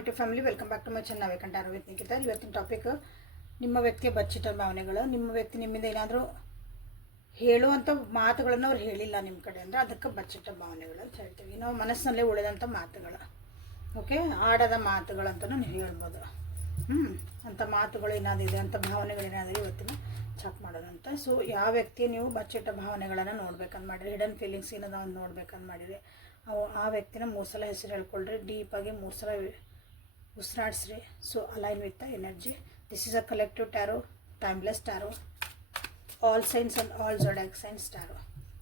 My to family, welcome back to my channel ನಾವೇಕಂಠ with Nikhita. ಇವತ್ತಿನ topic ನಿಮ್ಮ ವ್ಯಕ್ತಿಯ ಬಚ್ಚಿಟ್ಟ ಭಾವನೆಗಳು. ನಿಮ್ಮ ವ್ಯಕ್ತಿ ನಿಮ್ಮಿಂದ ಏನಾದರೂ ಹೇಳುವಂಥ ಮಾತುಗಳನ್ನು ಅವ್ರು ಹೇಳಿಲ್ಲ ನಿಮ್ಮ ಕಡೆ ಅಂದರೆ ಅದಕ್ಕೆ ಬಚ್ಚಿಟ್ಟ ಭಾವನೆಗಳು ಅಂತ ಹೇಳ್ತೀವಿ. ನಾವು ಮನಸ್ಸಿನಲ್ಲೇ ಉಳಿದಂಥ ಮಾತುಗಳು, ಓಕೆ, ಆಡದ ಮಾತುಗಳಂತಲೂ ನೀವು ಹೇಳ್ಬೋದು. ಅಂಥ ಮಾತುಗಳು ಏನಾದಿದೆ, ಅಂಥ ಭಾವನೆಗಳು ಏನಾದರೂ ಇವತ್ತಿನ ಚೆಕ್ ಮಾಡೋದಂತ. ಸೊ ಯಾವ ವ್ಯಕ್ತಿ ನೀವು ಬಚ್ಚಿಟ್ಟ ಭಾವನೆಗಳನ್ನು ನೋಡ್ಬೇಕಂತ ಮಾಡಿರಿ, ಹಿಡನ್ ಫೀಲಿಂಗ್ಸ್ ಏನದ ಒಂದು ನೋಡ್ಬೇಕಂತ ಮಾಡಿರಿ, ಆ ವ್ಯಕ್ತಿನ 3 ಸಲ ಹೆಸರು ಹೇಳ್ಕೊಳ್ರಿ, ಡೀಪಾಗಿ 3 ಸಲ ಉಸಿರಾಡಿಸ್ರಿ. So align with the energy. This is a collective tarot, timeless tarot, all signs and all zodiac signs tarot.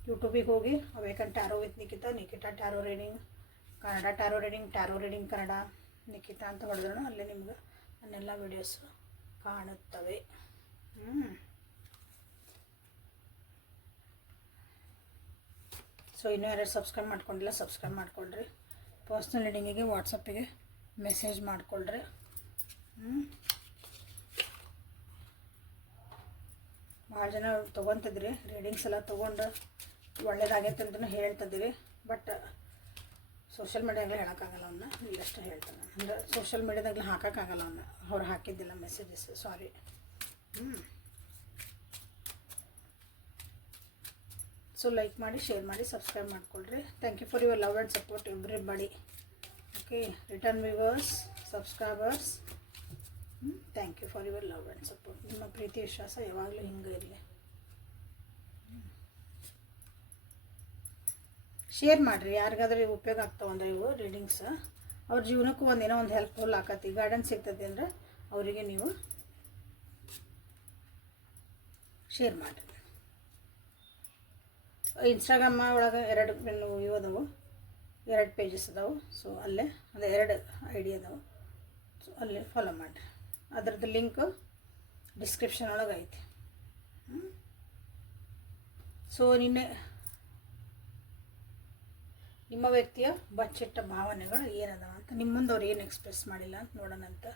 ಯೂಟ್ಯೂಬಿಗೆ ಹೋಗಿ awaken tarot with Nikhita, Nikhita tarot reading Kannada, tarot reading Kannada Nikhita ಅಂತ ಹೊಡೆದ್ರು ಅಲ್ಲೇ ನಿಮ್ಗೆ ನನ್ನೆಲ್ಲ ವಿಡಿಯೋಸು ಕಾಣುತ್ತವೆ. ಸೊ ಇನ್ನೂ ಯಾರು ಸಬ್ಸ್ಕ್ರೈಬ್ ಮಾಡ್ಕೊಂಡಿಲ್ಲ ಸಬ್ಸ್ಕ್ರೈಬ್ ಮಾಡ್ಕೊಳ್ರಿ. ಪರ್ಸ್ನಲ್ ರೀಡಿಂಗಿಗೆ ವಾಟ್ಸಪ್ಪಿಗೆ ಮೆಸೇಜ್ ಮಾಡ್ಕೊಳ್ರಿ. ಭಾಳ ಜನ ತೊಗೊತಿದ್ರಿ, ರೀಡಿಂಗ್ಸ್ ಎಲ್ಲ ತೊಗೊಂಡು ಒಳ್ಳೇದಾಗೈತೆ ಅಂತಲೂ ಹೇಳ್ತಿದ್ದೀವಿ. ಬಟ್ ಸೋಷಿಯಲ್ ಮೀಡಿಯಾಗಲೇ ಹೇಳೋಕ್ಕಾಗಲ್ಲ ಅವನ್ನ, ಇಲ್ಲಷ್ಟು ಹೇಳ್ತಾನೆ ಅಂದರೆ ಸೋಷಿಯಲ್ ಮೀಡಿಯಾದಾಗಲೇ ಹಾಕೋಕ್ಕಾಗಲ್ಲ ಅವನ್ನ, ಅವ್ರು ಹಾಕಿದ್ದಿಲ್ಲ ಮೆಸೇಜಸ್, ಸಾರಿ. ಸೊ ಲೈಕ್ ಮಾಡಿ, ಶೇರ್ ಮಾಡಿ, ಸಬ್ಸ್ಕ್ರೈಬ್ ಮಾಡ್ಕೊಳ್ರಿ. Thank you for your love and support everybody. Okay, return viewers, subscribers, thank you for your love and support. ನಿಮ್ಮ ಪ್ರೀತಿ ವಿಶ್ವಾಸ ಯಾವಾಗಲೂ ಹಿಂಗೆ ಇರಲಿ. ಶೇರ್ ಮಾಡಿರಿ, ಯಾರಿಗಾದ್ರೂ ಉಪಯೋಗ ಆಗ್ತಾವಂದ್ರೆ ಇವು ರೀಡಿಂಗ್ಸ್, ಅವ್ರ ಜೀವನಕ್ಕೂ ಒಂದೇನೋ ಒಂದು ಹೆಲ್ಪ್ಫುಲ್ ಆಕತಿ, ಗೈಡೆನ್ಸ್ ಸಿಗ್ತದೆ ಅಂದರೆ ಅವರಿಗೆ ನೀವು ಶೇರ್ ಮಾಡಿರಿ. ಇನ್ಸ್ಟಾಗ್ರಾಮ ಒಳಗೆ 2 ಇವು ಅದಾವು, 2 ಪೇಜಸ್ ಅದಾವೆ. ಸೊ ಅಲ್ಲೇ ಅದು 2 ID ಅದಾವೆ. ಸೊ ಅಲ್ಲೇ ಫಾಲೋ ಮಾಡಿರಿ. ಅದರದ್ದು ಲಿಂಕ್ ಡಿಸ್ಕ್ರಿಪ್ಷನ್ ಒಳಗೆ ಐತಿ. ಸೊ ನಿಮ್ಮ ವ್ಯಕ್ತಿಯ ಬಚ್ಚಿಟ್ಟ ಭಾವನೆಗಳು ಏನದಾವ ಅಂತ ನಿಮ್ಮ ಮುಂದೆ ಅವ್ರು ಏನು ಎಕ್ಸ್ಪ್ರೆಸ್ ಮಾಡಿಲ್ಲ ಅಂತ ನೋಡೋಣಂತ.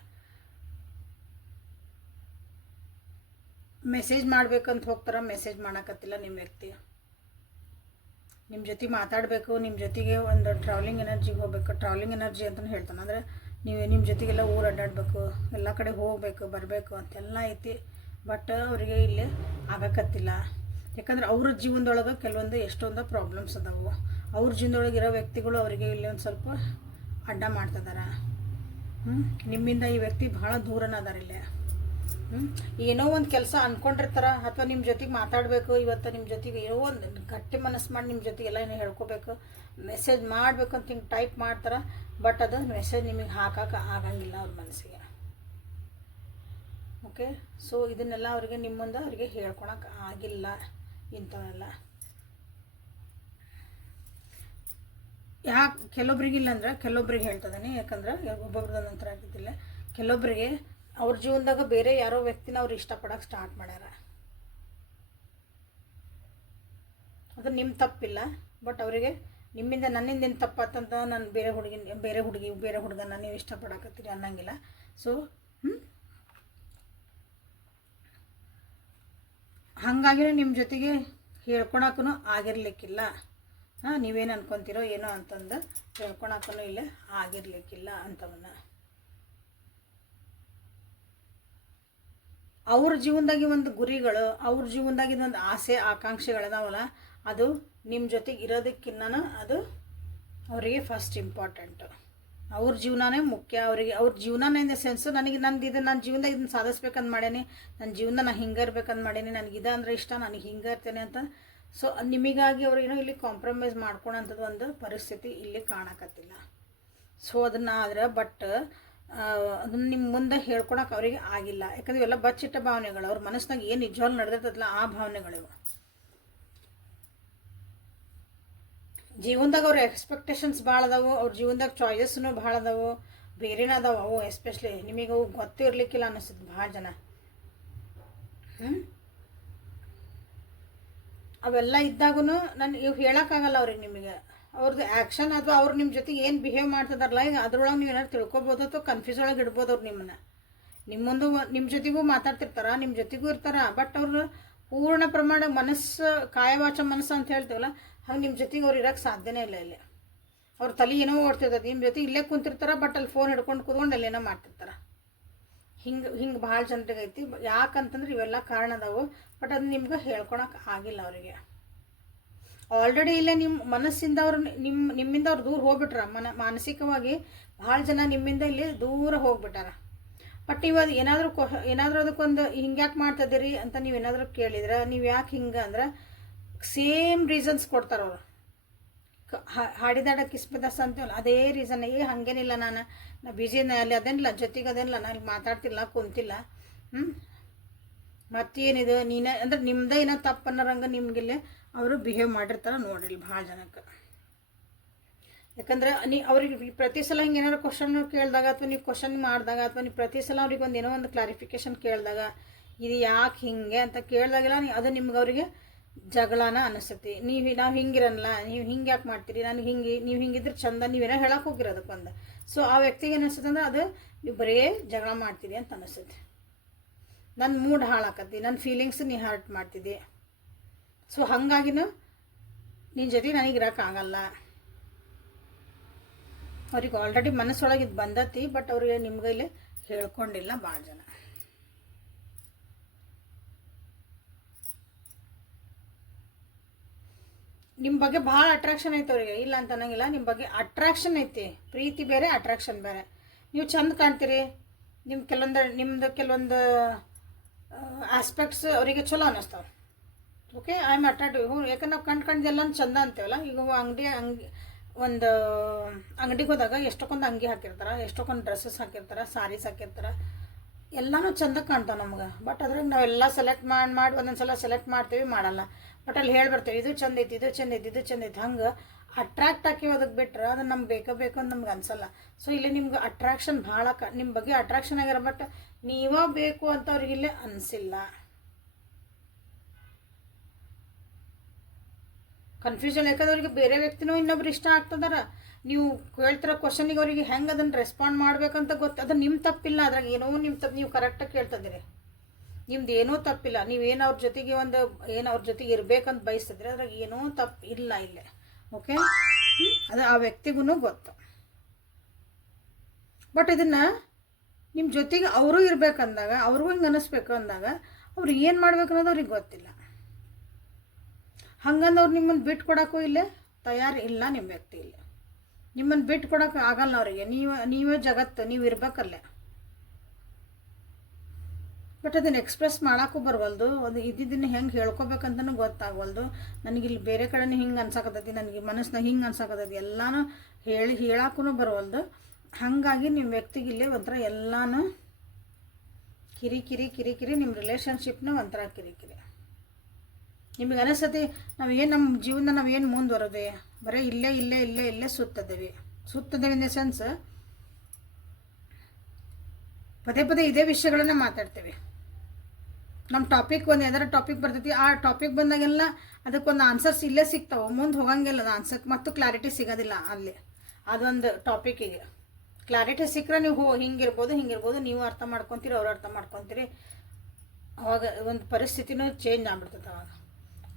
ಮೆಸೇಜ್ ಮಾಡ್ಬೇಕಂತ ಹೋಗ್ತಾರ, ಮೆಸೇಜ್ ಮಾಡೋಕತ್ತಿಲ್ಲ ನಿಮ್ಮ ವ್ಯಕ್ತಿ. ನಿಮ್ಮ ಜೊತೆ ಮಾತಾಡಬೇಕು, ನಿಮ್ಮ ಜೊತೆಗೆ ಒಂದು ಟ್ರಾವೆಲಿಂಗ್ ಎನರ್ಜಿಗೆ ಹೋಗ್ಬೇಕು. ಟ್ರಾವೆಲಿಂಗ್ ಎನರ್ಜಿ ಅಂತಲೂ ಹೇಳ್ತಾನೆ, ಅಂದರೆ ನೀವು ನಿಮ್ಮ ಜೊತೆಗೆಲ್ಲ ಊರು ಅಡ್ಡಾಡಬೇಕು, ಎಲ್ಲ ಕಡೆ ಹೋಗಬೇಕು ಬರಬೇಕು ಅಂತೆಲ್ಲ ಐತಿ. ಬಟ್ ಅವರಿಗೆ ಇಲ್ಲಿ ಆಗಕತ್ತಿಲ್ಲ. ಯಾಕಂದ್ರೆ ಅವ್ರ ಜೀವನದೊಳಗೆ ಕೆಲವೊಂದು ಎಷ್ಟೊಂದು ಪ್ರಾಬ್ಲಮ್ಸ್ ಅದಾವು. ಅವ್ರ ಜೀವನದೊಳಗೆ ಇರೋ ವ್ಯಕ್ತಿಗಳು ಅವರಿಗೆ ಇಲ್ಲಿ ಒಂದು ಸ್ವಲ್ಪ ಅಡ್ಡ ಮಾಡ್ತಿದ್ದಾರೆ. ನಿಮ್ಮಿಂದ ಈ ವ್ಯಕ್ತಿ ಭಾಳ ದೂರನ ಅದಾರ ಇಲ್ಲೇ. ಏನೋ ಒಂದು ಕೆಲಸ ಅಂದ್ಕೊಂಡಿರ್ತಾರೆ, ಅಥವಾ ನಿಮ್ಮ ಜೊತೆಗೆ ಮಾತಾಡಬೇಕು, ಇವತ್ತು ನಿಮ್ಮ ಜೊತೆಗೆ ಏನೋ ಒಂದು ಗಟ್ಟಿ ಮನಸ್ಸು ಮಾಡಿ ನಿಮ್ಮ ಜೊತೆಗೆ ಎಲ್ಲ ಏನೋ ಹೇಳ್ಕೋಬೇಕು, ಮೆಸೇಜ್ ಮಾಡಬೇಕು ಅಂತ ಹಿಂಗೆ ಟೈಪ್ ಮಾಡ್ತಾರೆ. ಬಟ್ ಅದು ಮೆಸೇಜ್ ನಿಮಗೆ ಹಾಕೋಕೆ ಆಗಂಗಿಲ್ಲ ಅವ್ರ ಮನಸ್ಸಿಗೆ. ಓಕೆ, ಸೊ ಇದನ್ನೆಲ್ಲ ಅವ್ರಿಗೆ ನಿಮ್ಮ ಮುಂದೆ ಅವ್ರಿಗೆ ಹೇಳ್ಕೊಳಕ್ಕೆ ಆಗಿಲ್ಲ ಇಂಥವೆಲ್ಲ. ಯಾಕೆ ಕೆಲವೊಬ್ರಿಗಿಲ್ಲ ಅಂದ್ರೆ ಕೆಲವೊಬ್ರಿಗೆ ಹೇಳ್ತದಾನೆ, ಯಾಕಂದ್ರೆ ಒಬ್ಬೊಬ್ರದ್ದು ನಂತರ ಆಗಿದ್ದಿಲ್ಲ. ಕೆಲವೊಬ್ಬರಿಗೆ ಅವ್ರ ಜೀವನದಾಗ ಬೇರೆ ಯಾರೋ ವ್ಯಕ್ತಿನ ಅವ್ರು ಇಷ್ಟಪಡೋಕೆ ಸ್ಟಾರ್ಟ್ ಮಾಡ್ಯಾರ. ಅದು ನಿಮ್ಮ ತಪ್ಪಿಲ್ಲ, ಬಟ್ ಅವರಿಗೆ ನಿಮ್ಮಿಂದ ನನ್ನಿಂದ ಏನು ತಪ್ಪಾತಂತ ನಾನು ಬೇರೆ ಹುಡುಗನ ನೀವು ಇಷ್ಟಪಡಕತ್ತೀರಿ ಅನ್ನಂಗಿಲ್ಲ. ಸೊ ಹಾಗಾಗಿ ನಿಮ್ಮ ಜೊತೆಗೆ ಹೇಳ್ಕೊಳಕ್ಕೂ ಆಗಿರ್ಲಿಕ್ಕಿಲ್ಲ. ನೀವೇನು ಅನ್ಕೊತೀರೋ ಏನೋ ಅಂತಂದು ಹೇಳ್ಕೊಳಕ್ಕೂ ಇಲ್ಲೇ ಆಗಿರ್ಲಿಕ್ಕಿಲ್ಲ ಅಂಥವನ್ನ. ಅವ್ರ ಜೀವನದಾಗಿ ಒಂದು ಗುರಿಗಳು, ಅವ್ರ ಜೀವನದಾಗಿ ಒಂದು ಆಸೆ ಆಕಾಂಕ್ಷೆಗಳದಾವಲ್ಲ, ಅದು ನಿಮ್ಮ ಜೊತೆಗೆ ಇರೋದಕ್ಕಿನ್ನ ಅದು ಅವರಿಗೆ ಫಸ್ಟ್ ಇಂಪಾರ್ಟೆಂಟು. ಅವ್ರ ಜೀವನನೇ ಮುಖ್ಯ ಅವರಿಗೆ. ಅವ್ರ ಜೀವನನೇ ಇನ್ ದ ಸೆನ್ಸು, ನನ್ನ ಜೀವನದಾಗ ಇದನ್ನು ಸಾಧಿಸ್ಬೇಕಂತ ಮಾಡೇನಿ, ನನ್ನ ಜೀವನ ನಾನು ಹಿಂಗೆ ಇರ್ಬೇಕಂತ ಮಾಡೇನಿ, ನನಗೆ ಅಂದರೆ ಇಷ್ಟ, ನನಗೆ ಹಿಂಗೆ ಇರ್ತೇನೆ ಅಂತ. ಸೊ ನಿಮಗಾಗಿ ಅವ್ರೇನೋ ಇಲ್ಲಿ ಕಾಂಪ್ರಮೈಸ್ ಮಾಡ್ಕೊಳೋಂಥದ್ದು ಒಂದು ಪರಿಸ್ಥಿತಿ ಇಲ್ಲಿ ಕಾಣಕತ್ತಿಲ್ಲ. ಸೊ ಅದನ್ನು ಆದರೆ ಬಟ್ ಅದನ್ನು ನಿಮ್ಮ ಮುಂದೆ ಹೇಳ್ಕೊಳಕ್ಕೆ ಅವರಿಗೆ ಆಗಿಲ್ಲ. ಯಾಕಂದ್ರೆ ಇವೆಲ್ಲ ಬಚ್ಚಿಟ್ಟ ಭಾವನೆಗಳು, ಅವ್ರ ಮನಸ್ಸಿನಾಗ ಏನು ನಿಜವಾಗ್ಲೂ ನಡೆದಿರ್ತದಲ್ಲ ಆ ಭಾವನೆಗಳಿವು. ಜೀವನದಾಗ ಅವ್ರ ಎಕ್ಸ್ಪೆಕ್ಟೇಷನ್ಸ್ ಭಾಳ ಅದಾವು, ಅವ್ರ ಜೀವನದಾಗ ಚಾಯ್ಸಸ್ನು ಭಾಳ ಅದಾವು, ಬೇರೆನೇ ಅದಾವು. ಅವು ಎಸ್ಪೆಷಲಿ ನಿಮಗೆ ಅವು ಗೊತ್ತಿರಲಿಕ್ಕಿಲ್ಲ ಅನ್ನಿಸ್ತದೆ ಭಾಳ ಜನ. ಅವೆಲ್ಲ ಇದ್ದಾಗೂ ನಾನು ಇವು ಹೇಳೋಕ್ಕಾಗಲ್ಲ ಅವ್ರಿಗೆ. ನಿಮಗೆ ಅವ್ರದ್ದು ಆ್ಯಕ್ಷನ್ ಅಥವಾ ಅವ್ರು ನಿಮ್ಮ ಜೊತೆಗೆ ಏನು ಬಿಹೇವ್ ಮಾಡ್ತಿದಾರಲ್ಲ, ಈಗ ಅದ್ರೊಳಗೆ ನೀವು ಏನಾದ್ರು ತಿಳ್ಕೊಬೋದು ಅಥವಾ ಕನ್ಫ್ಯೂಸ್ ಒಳಗೆ ಇಡ್ಬೋದು ಅವ್ರು ನಿಮ್ಮನ್ನು. ನಿಮ್ಮ ಜೊತೆಗೂ ಮಾತಾಡ್ತಿರ್ತಾರ, ನಿಮ್ಮ ಜೊತೆಗೂ ಇರ್ತಾರ. ಬಟ್ ಅವ್ರು ಪೂರ್ಣ ಪ್ರಮಾಣ ಮನಸ್ಸು, ಕಾಯವಾಚ ಮನಸ್ಸು ಅಂತ ಹೇಳ್ತೀವಲ್ಲ, ಹಾಗೆ ನಿಮ್ಮ ಜೊತೆಗೆ ಅವ್ರು ಇರೋಕ್ಕೆ ಸಾಧ್ಯನೇ ಇಲ್ಲ ಇಲ್ಲಿ. ಅವ್ರ ತಲೆ ಏನೋ ಓಡ್ತಿರ್ತದೆ, ನಿಮ್ಮ ಜೊತೆ ಇಲ್ಲೇ ಕುಂತಿರ್ತಾರೆ, ಬಟ್ ಅಲ್ಲಿ ಫೋನ್ ಹಿಡ್ಕೊಂಡು ಕೂತ್ಕೊಂಡು ಅಲ್ಲೇನೋ ಮಾಡ್ತಿರ್ತಾರೆ. ಹಿಂಗೆ ಭಾಳ ಜನರಿಗೆ ಐತಿ. ಯಾಕಂತಂದ್ರೆ ಇವೆಲ್ಲ ಕಾರಣ ಅದಾವು, ಬಟ್ ಅದು ನಿಮ್ಗೆ ಹೇಳ್ಕೊಳಕ್ಕೆ ಆಗಿಲ್ಲ ಅವರಿಗೆ. ಆಲ್ರೆಡಿ ಇಲ್ಲೇ ನಿಮ್ಮ ಮನಸ್ಸಿಂದ ಅವ್ರು ನಿಮ್ಮಿಂದ ಅವ್ರು ದೂರ ಹೋಗ್ಬಿಟ್ರ. ಮಾನಸಿಕವಾಗಿ ಭಾಳ ಜನ ನಿಮ್ಮಿಂದ ಇಲ್ಲಿ ದೂರ ಹೋಗ್ಬಿಟ್ಟಾರ. ಬಟ್ ನೀವು ಅದು ಏನಾದರೂ ಅದಕ್ಕೊಂದು ಹಿಂಗ್ಯಾಕೆ ಮಾಡ್ತಿದ್ದೀರಿ ಅಂತ ನೀವು ಏನಾದರೂ ಕೇಳಿದ್ರೆ, ನೀವು ಯಾಕೆ ಹಿಂಗೆ ಅಂದ್ರೆ ಸೇಮ್ ರೀಸನ್ಸ್ ಕೊಡ್ತಾರೆ ಅವರು. ಹಾಡಿದಾಡ ಕಿಸ್ಮದಾಸ ಅಂತೀವಲ್ಲ, ಅದೇ ರೀಸನ್. ಹಾಗೇನಿಲ್ಲ, ನಾ ಬಿಜಿನ ಅಲ್ಲಿ ಅದೇನಿಲ್ಲ, ಜೊತೆಗೆ ಅದೇನಿಲ್ಲ, ನಾನು ಇಲ್ಲಿ ಮಾತಾಡ್ತಿಲ್ಲ, ಕುಂತಿಲ್ಲ, ಮತ್ತೇನಿದು ನೀನು ಅಂದ್ರೆ ನಿಮ್ಮದೇ ಏನೋ ತಪ್ಪು ಅನ್ನೋರಂಗೆ ನಿಮಗಿಲ್ಲೇ ಅವರು ಬಿಹೇವ್ ಮಾಡಿರ್ತಾರೆ ನೋಡ್ರಿ ಭಾಳ ಜನಕ್ಕೆ. ಯಾಕಂದ್ರೆ ಅವ್ರಿಗೆ ಪ್ರತಿ ಸಲ ಹಿಂಗೆ ಏನಾದ್ರು ಕ್ವಶನ್ ಕೇಳಿದಾಗ, ಅಥವಾ ನೀವು ಕ್ವಶನ್ ಮಾಡಿದಾಗ, ಅಥವಾ ನೀವು ಪ್ರತಿ ಸಲ ಅವ್ರಿಗೆ ಏನೋ ಒಂದು ಕ್ಲಾರಿಫಿಕೇಶನ್ ಕೇಳಿದಾಗ, ಇದು ಯಾಕೆ ಹಿಂಗೆ ಅಂತ ಕೇಳಿದಾಗೆಲ್ಲ ಅದು ನಿಮ್ಗೆ ಅವರಿಗೆ ಜಗಳನ ಅನಿಸ್ತೈತಿ. ನಾವು ಹಿಂಗಿರಲ್ಲ, ನೀವು ಹಿಂಗೆ ಯಾಕೆ ಮಾಡ್ತೀರಿ, ನನಗೆ ನೀವು ಹಿಂಗಿದ್ರೆ ಚಂದ, ನೀವೇನೋ ಹೇಳಕ್ಕೆ ಹೋಗಿರೋದಕ್ಕೊಂದು. ಸೊ ಆ ವ್ಯಕ್ತಿಗೆ ಏನಿಸ್ತದೆ ಅಂದ್ರೆ ಅದು ನೀವು ಬರೇ ಜಗಳ ಮಾಡ್ತೀರಿ ಅಂತ ಅನಿಸ್ತೈತಿ. ನನ್ನ ಮೂಡ್ ಹಾಳಾಕತ್ತಿ, ನನ್ನ ಫೀಲಿಂಗ್ಸ್ ನೀ ಹರ್ಟ್ ಮಾಡ್ತಿದ್ದೆ. ಸೊ ಹಾಗಾಗಿನೂ ನಿನ್ನ ಜೊತೆ ನನಗೆ ಇರೋಕ್ಕಾಗಲ್ಲ. ಅವ್ರಿಗೆ ಆಲ್ರೆಡಿ ಮನಸ್ಸೊಳಗೆ ಇದು ಬಂದತಿ, ಬಟ್ ಅವ್ರಿಗೆ ನಿಮ್ಗೈಲಿ ಹೇಳ್ಕೊಂಡಿಲ್ಲ ಭಾಳ ಜನ. ನಿಮ್ಮ ಬಗ್ಗೆ ಭಾಳ ಅಟ್ರಾಕ್ಷನ್ ಐತೆ ಅವ್ರಿಗೆ, ಇಲ್ಲ ಅಂತ ಅನ್ನಂಗಿಲ್ಲ. ನಿಮ್ಮ ಬಗ್ಗೆ ಅಟ್ರಾಕ್ಷನ್ ಐತಿ, ಪ್ರೀತಿ ಬೇರೆ ಅಟ್ರಾಕ್ಷನ್ ಬೇರೆ. ನೀವು ಚಂದ ಕಾಣ್ತೀರಿ, ನಿಮ್ಮದು ಕೆಲವೊಂದು ಆಸ್ಪೆಕ್ಟ್ಸ್ ಅವರಿಗೆ ಚಲೋ ಅನ್ನಿಸ್ತಾವೆ. Okay, I am attractive. ಯಾಕಂದ್ರೆ ನಾವು ಕಂಡ್ದೆಲ್ಲ ಚಂದ ಅಂತೀವಲ್ಲ. ಈಗ ಒಂದು ಅಂಗಡಿಗೆ ಹೋದಾಗ ಎಷ್ಟೊಂದು ಅಂಗಿ ಹಾಕಿರ್ತಾರೆ, ಎಷ್ಟೊಂದು ಡ್ರೆಸ್ಸಸ್ ಹಾಕಿರ್ತಾರೆ, ಸಾರೀಸ್ ಹಾಕಿರ್ತಾರೆ, ಎಲ್ಲನೂ ಚಂದ ಕಾಣ್ತಾವೆ ನಮ್ಗೆ. ಬಟ್ ಅದ್ರಾಗ ನಾವೆಲ್ಲ ಸೆಲೆಕ್ಟ್ ಮಾಡಿ ಒಂದೊಂದು ಸಲ ಸೆಲೆಕ್ಟ್ ಮಾಡ್ತೀವಿ, ಮಾಡಲ್ಲ. ಬಟ್ ಅಲ್ಲಿ ಹೇಳ್ಬರ್ತೇವೆ ಇದು ಚಂದ ಐತಿ, ಇದು ಚಂದ ಐತಿ, ಇದು ಚಂದ ಐತಿ. ಹಂಗೆ ಅಟ್ರಾಕ್ಟ್ ಹಾಕಿ ಅದಕ್ಕೆ ಬಿಟ್ರೆ ಅದು ನಮ್ಗೆ ಬೇಕು ಅಂತ ನಮ್ಗೆ ಅನ್ಸಲ್ಲ. ಸೊ ಇಲ್ಲಿ ನಿಮ್ಗೆ ಅಟ್ರಾಕ್ಷನ್ ಭಾಳ ನಿಮ್ಮ ಬಗ್ಗೆ ಅಟ್ರಾಕ್ಷನ್ ಆಗ್ಯಾರ, ಬಟ್ ನೀವೇ ಬೇಕು ಅಂತ ಅವ್ರಿಗಿಲ್ಲೇ ಅನಿಸಿಲ್ಲ. ಕನ್ಫ್ಯೂಷನ್. ಯಾಕಂದ್ರೆ ಅವ್ರಿಗೆ ಬೇರೆ ವ್ಯಕ್ತಿನೂ ಇನ್ನೊಬ್ರು ಇಷ್ಟ ಆಗ್ತದಾರ. ನೀವು ಕೇಳ್ತಿರೋ ಕ್ವಶನಿಗೆ ಅವ್ರಿಗೆ ಹೆಂಗೆ ಅದನ್ನು ರೆಸ್ಪಾಂಡ್ ಮಾಡ್ಬೇಕಂತ ಅದು ನಿಮ್ಮ ತಪ್ಪಿಲ್ಲ. ಅದ್ರಾಗ ಏನೋ ನಿಮ್ಮ ತಪ್ಪು, ನೀವು ಕರೆಕ್ಟಾಗಿ ಕೇಳ್ತಿದ್ದೀರಿ, ನಿಮ್ದು ಏನೂ ತಪ್ಪಿಲ್ಲ. ನೀವೇನು ಅವ್ರ ಜೊತೆಗೆ ಅವ್ರ ಜೊತೆಗೆ ಇರಬೇಕಂತ ಬಯಸ್ತಿದ್ರೆ ಅದ್ರಾಗ ಏನೂ ತಪ್ಪು ಇಲ್ಲ ಇಲ್ಲೇ. ಓಕೆ, ಅದು ಆ ವ್ಯಕ್ತಿಗೂ ಗೊತ್ತು. ಬಟ್ ಇದನ್ನು ನಿಮ್ಮ ಜೊತೆಗೆ ಅವರು ಇರಬೇಕಂದಾಗ, ಅವ್ರಿಗೂ ಹಿಂಗೆ ಅನ್ನಿಸ್ಬೇಕು ಅಂದಾಗ ಅವ್ರು ಏನು ಮಾಡ್ಬೇಕು ಅನ್ನೋದು ಅವ್ರಿಗೆ ಗೊತ್ತಿಲ್ಲ. ಹಂಗಂದು ಅವ್ರು ನಿಮ್ಮನ್ನು ಬಿಟ್ಟು ಕೊಡೋಕ್ಕೂ ಇಲ್ಲೇ ತಯಾರು ಇಲ್ಲ ನಿಮ್ಮ ವ್ಯಕ್ತಿ. ಇಲ್ಲ, ನಿಮ್ಮನ್ನು ಬಿಟ್ಟು ಕೊಡೋಕೆ ಆಗಲ್ಲ ಅವರಿಗೆ. ನೀವೇ ಜಗತ್ತು, ನೀವು ಇರ್ಬೇಕಲ್ಲೇ. ಬಟ್ ಅದನ್ನು ಎಕ್ಸ್ಪ್ರೆಸ್ ಮಾಡೋಕ್ಕೂ ಬರವಲ್ದು. ಅದು ಇದ್ದಿದ್ದನ್ನು ಹೆಂಗೆ ಹೇಳ್ಕೊಬೇಕಂತನೂ ಗೊತ್ತಾಗವಲ್ದು. ನನಗಿಲ್ಲಿ ಬೇರೆ ಕಡೆನೇ ಹಿಂಗೆ ಅನ್ಸಕತ್ತೈತಿ, ನನಗೆ ಮನಸ್ಸಿನಾಗ ಹಿಂಗೆ ಅನ್ಸಕತ್ತೈತಿ, ಎಲ್ಲನೂ ಹೇಳಕ್ಕೂ ಬರವಲ್ದು. ಹಾಗಾಗಿ ನಿಮ್ಮ ವ್ಯಕ್ತಿಗೆ ಇಲ್ಲೇ ಒಂಥರ ಎಲ್ಲನೂ ಕಿರಿಕಿರಿ ನಿಮ್ಮ ರಿಲೇಷನ್ಶಿಪ್ನ ಒಂಥರ ಕಿರಿಕಿರಿ. ನಿಮಗೆ ಅನಿಸ್ತತಿ ನಮ್ಮ ಜೀವನ ನಾವೇನು ಮುಂದುವರೋದೆ, ಬರೀ ಇಲ್ಲೇ ಸುತ್ತದೇವೆ ಇನ್ ದ ಸೆನ್ಸ್ ಪದೇ ಇದೇ ವಿಷಯಗಳನ್ನ ಮಾತಾಡ್ತೇವೆ. ನಮ್ಮ ಟಾಪಿಕ್ ಯಾವ್ದಾರ ಟಾಪಿಕ್ ಬರ್ತೈತಿ, ಆ ಟಾಪಿಕ್ ಬಂದಾಗೆಲ್ಲ ಅದಕ್ಕೊಂದು ಆನ್ಸರ್ಸ್ ಇಲ್ಲೇ ಸಿಗ್ತಾವೆ, ಮುಂದೆ ಹೋಗಂಗಿಲ್ಲ. ಅದು ಆನ್ಸರ್ ಮತ್ತು ಕ್ಲಾರಿಟಿ ಸಿಗೋದಿಲ್ಲ ಅಲ್ಲಿ. ಅದೊಂದು ಟಾಪಿಕಿಗೆ ಕ್ಲಾರಿಟಿ ಸಿಕ್ಕರೆ ನೀವು ಹಿಂಗಿರ್ಬೋದು, ನೀವು ಅರ್ಥ ಮಾಡ್ಕೊತೀರಿ, ಅವ್ರು ಅರ್ಥ ಮಾಡ್ಕೊತೀರಿ. ಅವಾಗ ಒಂದು ಪರಿಸ್ಥಿತಿನೂ ಚೇಂಜ್ ಆಗ್ಬಿಡ್ತದೆ. ಅವಾಗ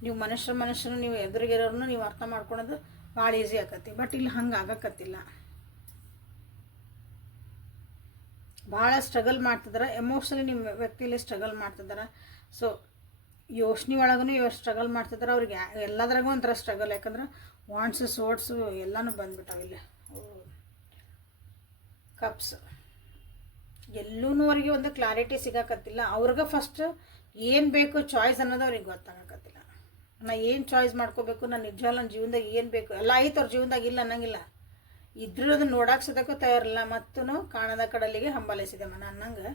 ನೀವು ಮನುಷ್ಯರು ನೀವು ಎದುರಿಗಿರೋರನ್ನು ನೀವು ಅರ್ಥ ಮಾಡ್ಕೊಳೋದು ಭಾಳ ಈಸಿ ಆಕತಿ. ಬಟ್ ಇಲ್ಲಿ ಹಂಗೆ ಆಗಕತ್ತಿಲ್ಲ. ಭಾಳ ಸ್ಟ್ರಗಲ್ ಮಾಡ್ತಿದ್ದಾರೆ ಎಮೋಷ್ನಲಿ. ನಿಮ್ಮ ವ್ಯಕ್ತಿಯಲ್ಲಿ ಸ್ಟ್ರಗಲ್ ಮಾಡ್ತಿದ್ದಾರೆ. ಸೊ ಯೋಚನೆ ಒಳಗೂ ಸ್ಟ್ರಗಲ್ ಮಾಡ್ತಿದ್ದಾರೆ. ಅವ್ರಿಗೆ ಎಲ್ಲದ್ರಾಗೂ ಒಂಥರ ಸ್ಟ್ರಗಲ್. ಯಾಕಂದ್ರೆ ವಾಂಟ್ಸು ಸೋಟ್ಸು ಎಲ್ಲನೂ ಬಂದ್ಬಿಟ್ಟಾವೆ ಇಲ್ಲಿ. ಕಪ್ಸ್ ಎಲ್ಲೂ ಅವ್ರಿಗೆ ಒಂದು ಕ್ಲಾರಿಟಿ ಸಿಗಕತ್ತಿಲ್ಲ. ಅವ್ರಿಗೆ ಫಸ್ಟ್ ಏನು ಬೇಕು ಚಾಯ್ಸ್ ಅನ್ನೋದು ಅವ್ರಿಗೆ ಗೊತ್ತಾಗಕತ್ತಿಲ್ಲ. ನಾ ಏನು ಚಾಯ್ಸ್ ಮಾಡ್ಕೋಬೇಕು, ನಾನು ನಿಜವಲ್ಲ ನನ್ನ ಜೀವನದಾಗ ಏನು ಬೇಕು ಎಲ್ಲ ಐತೆ ಅವ್ರ ಜೀವನದಾಗ, ಇಲ್ಲ ಅನ್ನಂಗಿಲ್ಲ. ಇದ್ರೂ ಅದನ್ನು ನೋಡಕ್ಕೆ ಸದಕ್ಕೂ ತಯಾರಿಲ್ಲ. ಮತ್ತೂ ಕಾಣದ ಕಡಲಿಗೆ ಹಂಬಲಿಸಿದೆ ಮನ ಅನ್ನಂಗೆ.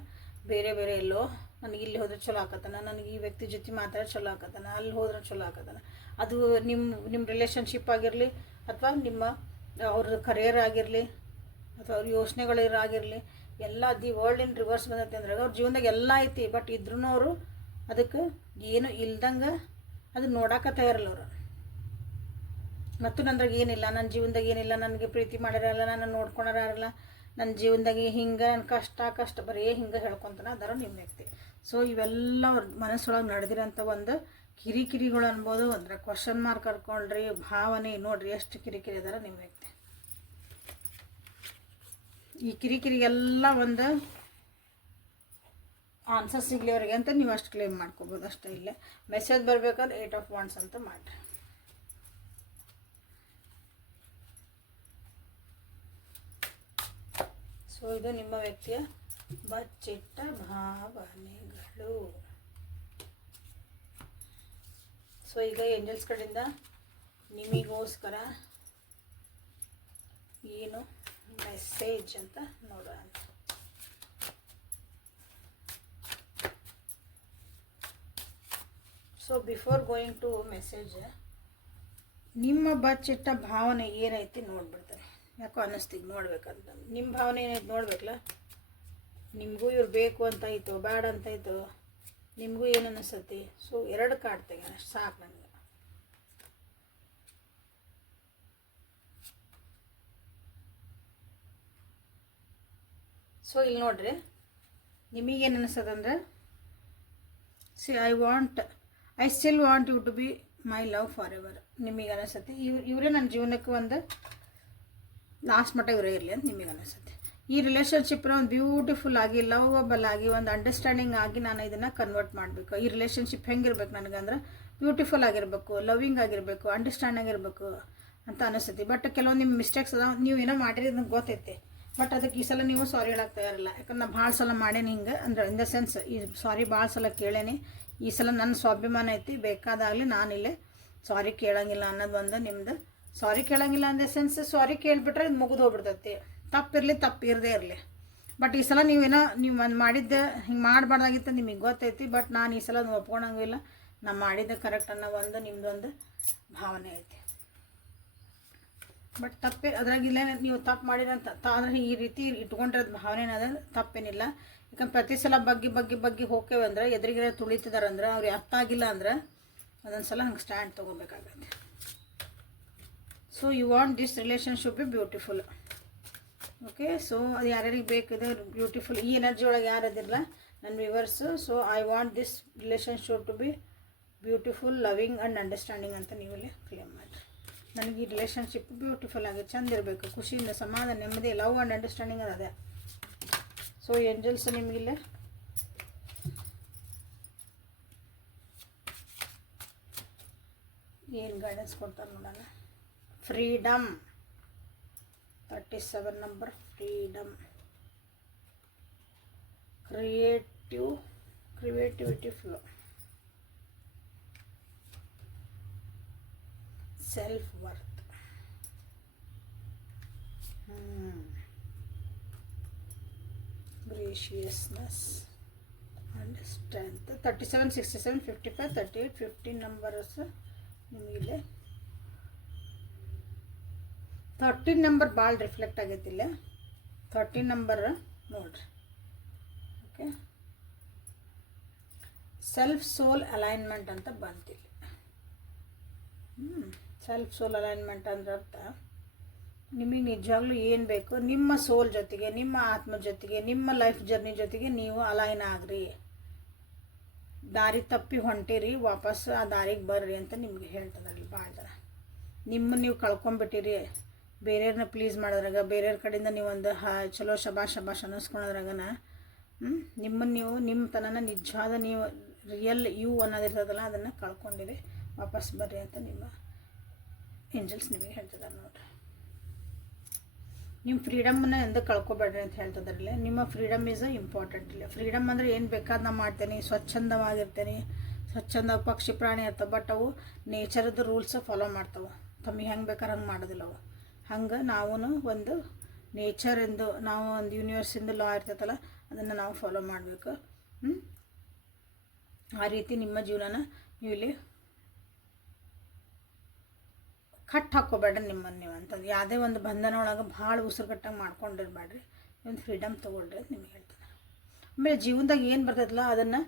ಬೇರೆ ಎಲ್ಲೋ ನನಗೆ ಇಲ್ಲಿ ಹೋದ್ರೆ ಚಲೋ ಆಕತ್ತಾನ, ನನಗೆ ಈ ವ್ಯಕ್ತಿ ಜೊತೆ ಮಾತಾಡೋ ಚಲೋ ಆಕತ್ತಾನ, ಅಲ್ಲಿ ಹೋದ್ರೆ ಚಲೋ ಆಕತ್ತಾನ. ಅದು ನಿಮ್ಮ ರಿಲೇಷನ್ಶಿಪ್ ಆಗಿರಲಿ, ಅಥವಾ ಅವ್ರದ್ದು ಕರಿಯರ್ ಆಗಿರಲಿ, ಅಥವಾ ಅವ್ರ ಯೋಚನೆಗಳಿರಾಗಿರಲಿ, ಎಲ್ಲ ವರ್ಲ್ಡ್ ಇನ್ ರಿವರ್ಸ್ ಬಂದೈತೆ ಅಂದ್ರೆ ಅವ್ರ ಜೀವನದಾಗ ಎಲ್ಲ ಐತಿ. ಬಟ್ ಇದ್ರೂ ಅವರು ಅದಕ್ಕೆ ಏನು ಇಲ್ದಂಗೆ ಅದು ನೋಡೋಕೆ ತಯಾರಿಲ್ಲ ಅವರು. ಮತ್ತು ನಂದ್ರಾಗ ಏನಿಲ್ಲ, ನನ್ನ ಜೀವನದಾಗ ಏನಿಲ್ಲ, ನನಗೆ ಪ್ರೀತಿ ಮಾಡಿರಲ್ಲ, ನನ್ನ ನೋಡ್ಕೊಳಾರಲ್ಲ, ನನ್ನ ಜೀವನದಾಗೆ ಹಿಂಗೆ ನನ್ನ ಕಷ್ಟ ಬರೀ ಹಿಂಗೆ ಹೇಳ್ಕೊತಾನೆ ಅದರ ನಿಮ್ಮ ವ್ಯಕ್ತಿ. ಸೊ ಇವೆಲ್ಲ ಅವ್ರ ಮನಸ್ಸೊಳಗೆ ನಡೆದಿರೋಂಥ ಒಂದು ಕಿರಿಕಿರಿಗಳು ಅನ್ಬೋದು. ಅಂದರೆ ಕ್ವಶನ್ ಮಾರ್ಕ್ ಕರ್ಕೊಳ್ರಿ ಭಾವನೆ. ನೋಡಿರಿ ಎಷ್ಟು ಕಿರಿಕಿರಿ ಇದಾರೆ ನಿಮ್ಮ ವ್ಯಕ್ತಿ. ಈ ಕಿರಿಕಿರಿಗೆಲ್ಲ ಒಂದು ಆನ್ಸರ್ ಸಿಗ್ಲಿವರೆಗೆ ಅಂತ ನೀವು ಅಷ್ಟು ಕ್ಲೇಮ್ ಮಾಡ್ಕೋಬೋದು ಅಷ್ಟೇ. ಇಲ್ಲೇ ಮೆಸೇಜ್ ಬರಬೇಕಾದ್ರೆ 8 ಆಫ್ ವಾಂಡ್ಸ್ ಅಂತ ಮಾಡಿರಿ. ಸೊ ಇದು ನಿಮ್ಮ ವ್ಯಕ್ತಿಯ ಬಚ್ಚಿಟ್ಟ ಭಾವನೆಗಳು. ಸೊ ಈಗ ಏಂಜಲ್ಸ್ ಕಡೆಯಿಂದ ನಿಮಗೋಸ್ಕರ ಏನು ಮೆಸೇಜ್ ಅಂತ ನೋಡೋಣ. So before going to message ನಿಮ್ಮ ಬಚ್ಚಿಟ್ಟ ಭಾವನೆ ಏನೈತಿ ನೋಡ್ಬಿಡ್ತಾರೆ. ಯಾಕೋ ಅನ್ನಿಸ್ತೀಗ ನೋಡ್ಬೇಕಂತ. ನಿಮ್ಮ ಭಾವನೆ ಏನೈತೆ ನೋಡ್ಬೇಕಲ್ಲ. ನಿಮಗೂ ಇವ್ರು ಬೇಕು ಅಂತ ಐತೋ ಬೇಡ ಅಂತ ಐತೋ, ನಿಮಗೂ ಏನು ಅನ್ನಿಸ್ತೈತಿ. ಸೊ 2 ಕಾರ್ಡ್ ತೆಗೆಯೋಣ ಅಷ್ಟು ಸಾಕು ನನಗೆ. ಸೊ ಇಲ್ಲಿ ನೋಡ್ರಿ, ನಿಮಗೇನು ಅನ್ನಿಸ್ತದಂದ್ರೆ, I still want you to be my love forever. ನಿಮಗೆ ಅನಿಸ್ತೈತಿ ಇವರೇ ನನ್ನ ಜೀವನಕ್ಕೆ ಒಂದು ಲಾಸ್ಟ್ ಮಟ್ಟ ಇವರೇ ಇರಲಿ ಅಂತ ನಿಮಗೆ ಅನಿಸುತ್ತೆ. ಈ ರಿಲೇಷನ್ಶಿಪ್ನ ಒಂದು ಬ್ಯೂಟಿಫುಲ್ ಆಗಿ ಲವಬಲ್ ಆಗಿ ಒಂದು ಅಂಡರ್ಸ್ಟ್ಯಾಂಡಿಂಗ್ ಆಗಿ ನಾನು ಇದನ್ನು ಕನ್ವರ್ಟ್ ಮಾಡಬೇಕು. ಈ ರಿಲೇಷನ್ಶಿಪ್ ಹೆಂಗಿರ್ಬೇಕು ನನಗಂದ್ರೆ ಬ್ಯೂಟಿಫುಲ್ ಆಗಿರಬೇಕು, ಲವಿಂಗ್ ಆಗಿರಬೇಕು, ಅಂಡರ್ಸ್ಟ್ಯಾಂಡ್ ಆಗಿರಬೇಕು ಅಂತ ಅನಿಸ್ತೈತಿ. ಬಟ್ ಕೆಲವೊಂದು ನಿಮ್ಮ ಮಿಸ್ಟೇಕ್ಸ್ ಅದಾವ, ನೀವು ಏನೋ ಮಾಡಿರಿ ನನಗೆ ಗೊತ್ತೈತೆ. ಬಟ್ ಅದಕ್ಕೆ ಈ ಸಲ ನೀವು ಸಾರಿ ಹೇಳಕ್ಕೆ ತಯಾರಿಲ್ಲ. ಯಾಕಂದ್ರೆ ನಾನು ಭಾಳ ಸಲ ಮಾಡೇನಿ ಹಿಂಗೆ, ಅಂದ್ರೆ ಇನ್ ದ ಸೆನ್ಸ್ ಈ ಸಾರಿ ಭಾಳ ಸಲ ಕೇಳೇನಿ. ಈ ಸಲ ನನ್ನ ಸ್ವಾಭಿಮಾನ ಐತಿ, ಬೇಕಾದಾಗಲಿ ನಾನಿಲ್ಲೇ ಸಾರಿ ಕೇಳೋಂಗಿಲ್ಲ ಅನ್ನೋದು ಒಂದು ನಿಮ್ದು. ಸಾರಿ ಕೇಳೋಂಗಿಲ್ಲ ಇನ್ ದ ಸೆನ್ಸ್ ಸಾರಿ ಕೇಳಿಬಿಟ್ರೆ ಇದು ಮುಗಿದು ಹೋಗ್ಬಿಡ್ತೈತಿ. ತಪ್ಪಿರಲಿ ತಪ್ಪಿರದೇ ಇರಲಿ. ಬಟ್ ಈ ಸಲ ನೀವೇನೋ ನೀವು ಒಂದು ಮಾಡಿದ್ದೆ ಹಿಂಗೆ ಮಾಡಬಾರ್ದಾಗಿತ್ತು ನಿಮಗೆ ಗೊತ್ತೈತಿ. ಬಟ್ ನಾನು ಈ ಸಲ ಒಪ್ಕೊಳಂಗಿಲ್ಲ, ನಾನು ಮಾಡಿದ್ದೆ ಕರೆಕ್ಟ್ ಅನ್ನೋ ಒಂದು ನಿಮ್ಮದೊಂದು ಭಾವನೆ ಐತಿ. ಬಟ್ ತಪ್ಪೇ ಅದ್ರಾಗಿಲ್ಲ, ನೀವು ತಪ್ಪು ಮಾಡಿರಂತ ಆದರೆ ಈ ರೀತಿ ಇಟ್ಕೊಂಡಿರೋದು ಭಾವನೆ ಅದ ತಪ್ಪೇನಿಲ್ಲ. ಯಾಕಂದ್ರೆ ಪ್ರತಿ ಸಲ ಬಗ್ಗೆ ಹೋಗ್ತೇವೆ ಅಂದ್ರೆ ಎದುರಿಗಿರೋ ತುಳಿತಿದಾರಂದ್ರೆ ಅವ್ರಿಗೆ ಅರ್ಥ ಆಗಿಲ್ಲ ಅಂದ್ರೆ ಅದೊಂದು ಸಲ ಹಂಗೆ ಸ್ಟ್ಯಾಂಡ್ ತೊಗೋಬೇಕಾಗತ್ತೆ. So you want this relationship be beautiful. Okay, so ಅದು ಯಾರ್ಯಾರಿಗೆ ಬೇಕಿದೆ ಬ್ಯೂಟಿಫುಲ್ ಈ ಎನರ್ಜಿ ಒಳಗೆ ಯಾರದಿರಲ್ಲ ನನ್ನ viewers. So I want this relationship to be beautiful, loving and understanding ಅಂತ ನೀವಲ್ಲಿ ಕ್ಲೇಮ್ ಮಾಡಿರಿ. ನನಗೆ ಈ ರಿಲೇಷನ್ಶಿಪ್ ಬ್ಯೂಟಿಫುಲ್ ಆಗಿ ಚಂದ ಇರಬೇಕು, ಖುಷಿಯಿಂದ ಸಮಾಧಾನ ನೆಮ್ಮದಿ ಲವ್ ಆ್ಯಂಡ್ ಅಂಡರ್ಸ್ಟ್ಯಾಂಡಿಂಗ್ ಅದೇ. ಸೊ ಏಂಜಲ್ಸ್ ನಿಮಗಿಲ್ಲೇ ಏನು ಗೈಡೆನ್ಸ್ ಕೊಡ್ತಾರೆ ನೋಡೋಣ. Freedom 37 number, freedom, creativity flow, self worth, graciousness and strength. 37, 67, 55, 38, 15 numbers ನಿಮಗಿಲ್ಲೇ. 13 ನಂಬರ್ ಭಾಳ ರಿಫ್ಲೆಕ್ಟ್ ಆಗೈತಿಲ್ಲ. 13 ನಂಬರ್ ನೋಡ್ರಿ. ಓಕೆ, ಸೆಲ್ಫ್ ಸೋಲ್ ಅಲೈನ್ಮೆಂಟ್ ಅಂತ ಬಂತಿಲ್ಲ. ಸೆಲ್ಫ್ ಸೋಲ್ ಅಲೈನ್ಮೆಂಟ್ ಅಂದ್ರೆ ಅರ್ಥ ನಿಮಗೆ ನಿಜವಾಗ್ಲೂ ಏನು ಬೇಕು ನಿಮ್ಮ ಸೋಲ್ ಜೊತೆಗೆ, ನಿಮ್ಮ ಆತ್ಮ ಜೊತೆಗೆ, ನಿಮ್ಮ ಲೈಫ್ ಜರ್ನಿ ಜೊತೆಗೆ ನೀವು ಅಲೈನ್ ಆಗ್ರಿ. ದಾರಿ ತಪ್ಪಿ ಹೊಂಟಿರಿ, ವಾಪಸ್ ಆ ದಾರಿಗೆ ಬರ್ರಿ ಅಂತ ನಿಮಗೆ ಹೇಳ್ತದಲ್ಲಿ ಭಾಳ ಜನ. ನಿಮ್ಮನ್ನು ನೀವು ಕಳ್ಕೊಂಬಿಟ್ಟಿರಿ ಬೇರೆಯವ್ರನ್ನ ಪ್ಲೀಸ್ ಮಾಡೋದ್ರಾಗ, ಬೇರೆಯವ್ರ ಕಡೆಯಿಂದ ನೀವು ಒಂದು ಚಲೋ ಶಬಾಷ್ ಅನ್ನಿಸ್ಕೊಳೋದ್ರಾಗನ ನಿಮ್ಮನ್ನು ನೀವು ನಿಮ್ಮ ತನನ ನಿಜವಾದ ನೀವು ರಿಯಲ್ ಯು ಅನ್ನೋದಿರ್ತದಲ್ಲ ಅದನ್ನು ಕಳ್ಕೊಂಡಿರಿ. ವಾಪಸ್ ಬರ್ರಿ ಅಂತ ನಿಮ್ಮ ಏಂಜಲ್ಸ್ ನಿಮಗೆ ಹೇಳ್ತಿದ್ದಾರೆ ನೋಡ್ರಿ. ನಿಮ್ಮ ಫ್ರೀಡಮನ್ನು ಎಂದು ಕಳ್ಕೊಬೇಡ್ರಿ ಅಂತ ಹೇಳ್ತಿದ್ರಲ್ಲ. ನಿಮ್ಮ ಫ್ರೀಡಮ್ ಈಸ್ ಇಂಪಾರ್ಟೆಂಟ್. ಇಲ್ಲ ಫ್ರೀಡಮ್ ಅಂದರೆ ಏನು ಬೇಕಾದ ನಾ ಮಾಡ್ತೇನೆ, ಸ್ವಚ್ಛಂದವಾಗಿರ್ತೇನೆ. ಸ್ವಚ್ಛಂದ ಪಕ್ಷಿ ಪ್ರಾಣಿ ಇರ್ತವೆ, ಬಟ್ ಅವು ನೇಚರ್ದು ರೂಲ್ಸ್ ಫಾಲೋ ಮಾಡ್ತಾವೆ. ತಮಗೆ ಹೆಂಗೆ ಬೇಕಾದ್ರೆ ಹಂಗೆ ಮಾಡೋದಿಲ್ಲ ಅವು. ಹಂಗೆ ನಾವು ಒಂದು ನೇಚರಿಂದು ನಾವು ಒಂದು ಯೂನಿವರ್ಸಿಂದು ಲಾ ಇರ್ತೈತಲ್ಲ ಅದನ್ನು ನಾವು ಫಾಲೋ ಮಾಡಬೇಕು. ಆ ರೀತಿ ನಿಮ್ಮ ಜೀವನನ ನೀವು ಇಲ್ಲಿ ಕಟ್ ಹಾಕ್ಕೋಬೇಡ್ರಿ ನಿಮ್ಮನ್ನು ನೀವು ಅಂತಂದು. ಯಾವುದೇ ಒಂದು ಬಂಧನ ಒಳಗೆ ಭಾಳ ಉಸಿರುಗಟ್ಟಂಗೆ ಮಾಡ್ಕೊಂಡಿರ್ಬೇಡ್ರಿ. ಒಂದು ಫ್ರೀಡಮ್ ತೊಗೊಳ್ರಿ ಅಂತ ನಿಮ್ಗೆ ಹೇಳ್ತಾರೆ. ಆಮೇಲೆ ಜೀವನದಾಗ ಏನು ಬರ್ತೈತಲ್ಲ ಅದನ್ನು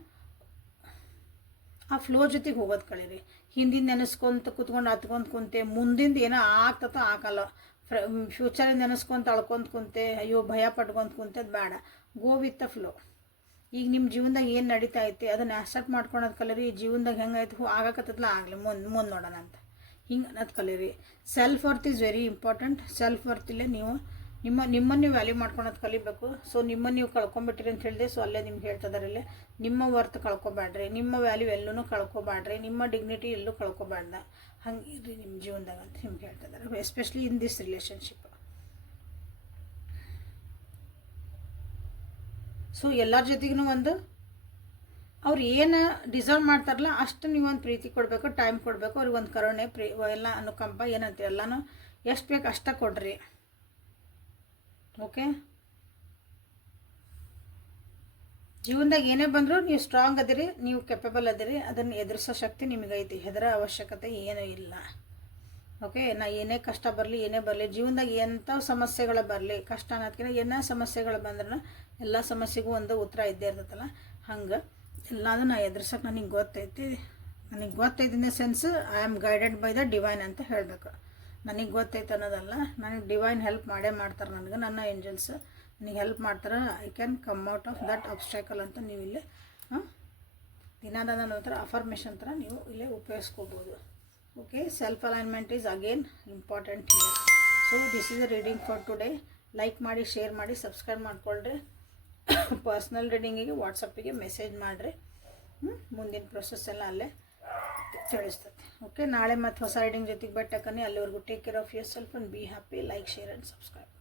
ಆ ಫ್ಲೋ ಜೊತೆಗೆ ಹೋಗೋದು ಕಳೀರಿ. ಹಿಂದಿಂದ ನೆನೆಸ್ಕೊಂತ ಕುತ್ಕೊಂಡು ಹತ್ಕೊಂತ ಕುಂತೆ ಮುಂದಿಂದ ಏನೋ ಆಗ್ತತೋ ಆಗಲ್ಲ. ಫ್ಯೂಚರಿಂದ ನೆನೆಸ್ಕೊಂತ ಅಳ್ಕೊಂತ ಕುಂತೆ, ಅಯ್ಯೋ ಭಯ ಪಟ್ಕೊಂತ ಕುಂತೆ, ಅದು ಬೇಡ. Go with the flow. ಈಗ ನಿಮ್ಮ ಜೀವನದಾಗ ಏನು ನಡೀತಾ ಐತಿ ಅದನ್ನು ಆಕ್ಸೆಪ್ಟ್ ಮಾಡ್ಕೊಳೋದು ಕಲೀರಿ. ಈ ಜೀವನದಾಗ ಹೆಂಗಾಯ್ತು ಆಗಕತ್ತಲ್ಲ ಆಗಲಿ, ಮುಂದೆ ನೋಡೋಣ ಅಂತ ಹಿಂಗೆ ಅನ್ನೋದು ಕಲೀರಿ. Self worth is very important. Self worth ಇಲ್ಲೇ ನೀವು ನಿಮ್ಮನ್ನು ನೀವು ವ್ಯಾಲ್ಯೂ ಮಾಡ್ಕೊಳೋದು ಕಲಿಬೇಕು. ಸೊ ನಿಮ್ಮನ್ನು ನೀವು ಕಳ್ಕೊಂಬಿಟ್ಟಿರಿ ಅಂತ ಹೇಳಿದೆ. ಸೊ ಅಲ್ಲೇ ನಿಮ್ಗೆ ಹೇಳ್ತಿದ್ದಾರೆ ಇಲ್ಲೇ, ನಿಮ್ಮ ವರ್ತ್ ಕಳ್ಕೊಬ್ಯಾಡ್ರಿ, ನಿಮ್ಮ ವ್ಯಾಲ್ಯೂ ಎಲ್ಲೂ ಕಳ್ಕೊಬ್ಯಾಡ್ರಿ, ನಿಮ್ಮ ಡಿಗ್ನಿಟಿ ಎಲ್ಲೂ ಕಳ್ಕೊಬ್ಯಾಡ್ದ, ಹಂಗೆ ಇರ್ರಿ ನಿಮ್ಮ ಜೀವನದಾಗ ಅಂತ ನಿಮ್ಗೆ ಹೇಳ್ತಿದ್ದಾರೆ. Especially in this relationship. So ಎಲ್ಲರ ಜೊತೆಗೂ ಒಂದು ಅವ್ರು ಏನು ಡಿಸರ್ವ್ ಮಾಡ್ತಾರಲ್ಲ ಅಷ್ಟು ನೀವು ಒಂದು ಪ್ರೀತಿ ಕೊಡಬೇಕು, ಟೈಮ್ ಕೊಡಬೇಕು, ಅವ್ರಿಗೆ ಒಂದು ಕರುಣೆ ಎಲ್ಲ ಅನುಕಂಪ ಏನಂತೀವಿ ಎಲ್ಲನೂ ಎಷ್ಟು ಬೇಕು ಅಷ್ಟೇ ಕೊಡ್ರಿ. ಓಕೆ, ಜೀವನದಾಗ ಏನೇ ಬಂದರೂ ನೀವು ಸ್ಟ್ರಾಂಗ್ ಅದಿರಿ, ನೀವು ಕೆಪಬಲ್ ಅದಿರಿ, ಅದನ್ನು ಎದುರಿಸೋ ಶಕ್ತಿ ನಿಮಗೈತಿ, ಹೆದರೋ ಅವಶ್ಯಕತೆ ಏನೂ ಇಲ್ಲ. ಓಕೆ, ಏನೇ ಕಷ್ಟ ಬರಲಿ ಏನೇ ಬರಲಿ, ಜೀವನದಾಗ ಎಂಥ ಸಮಸ್ಯೆಗಳು ಬರಲಿ, ಕಷ್ಟ ಅನ್ನೋದಕ್ಕಿಂತ ಏನೇ ಸಮಸ್ಯೆಗಳು ಬಂದ್ರೂ ಎಲ್ಲ ಸಮಸ್ಯೆಗೂ ಒಂದು ಉತ್ತರ ಇದ್ದೇ ಇರ್ತೈತಲ್ಲ, ಹಂಗೆ ಎಲ್ಲದೂ ನಾ ಎದುರ್ಸೋಕೆ ನನಗೆ ಗೊತ್ತೈತಿ in the sense I am guided by the divine ಅಂತ ಹೇಳಬೇಕು. ನನಗೆ ಗೊತ್ತೈತೆ ಅನ್ನೋದಲ್ಲ, ನನಗೆ ಡಿವೈನ್ ಹೆಲ್ಪ್ ಮಾಡೇ ಮಾಡ್ತಾರೆ, ನನಗೆ ನನ್ನ ಏಂಜಲ್ಸ್ ನನಗೆ ಹೆಲ್ಪ್ ಮಾಡ್ತಾರೆ. I can come out of that obstacle ಅಂತ ನೀವು ಇಲ್ಲೇ ದಿನಾದ ಥರ ಅಫರ್ಮೇಷನ್ ಥರ ನೀವು ಇಲ್ಲೇ ಉಪಯೋಗಿಸ್ಕೋಬೋದು. Okay, self alignment is again important here. So this is a reading for today. Like ಮಾಡಿ, ಶೇರ್ ಮಾಡಿ, ಸಬ್ಸ್ಕ್ರೈಬ್ ಮಾಡಿಕೊಳ್ಳ್ರಿ. ಪರ್ಸ್ನಲ್ ರೀಡಿಂಗಿಗೆ ವಾಟ್ಸಪ್ಪಿಗೆ ಮೆಸೇಜ್ ಮಾಡಿರಿ. ಮುಂದಿನ ಪ್ರೊಸೆಸ್ ಎಲ್ಲ ಅಲ್ಲೇ ತಿಳಿಸ್ತೈತೆ. ಓಕೆ, ನಾಳೆ ಮತ್ತು ಹೊಸ ರೀಡಿಂಗ್ ಜೊತೆಗೆ ಬೆಟ್ಟಕ್ಕನೆ. ಅಲ್ಲಿವರೆಗೂ take care of your self and be happy. Like, share and subscribe.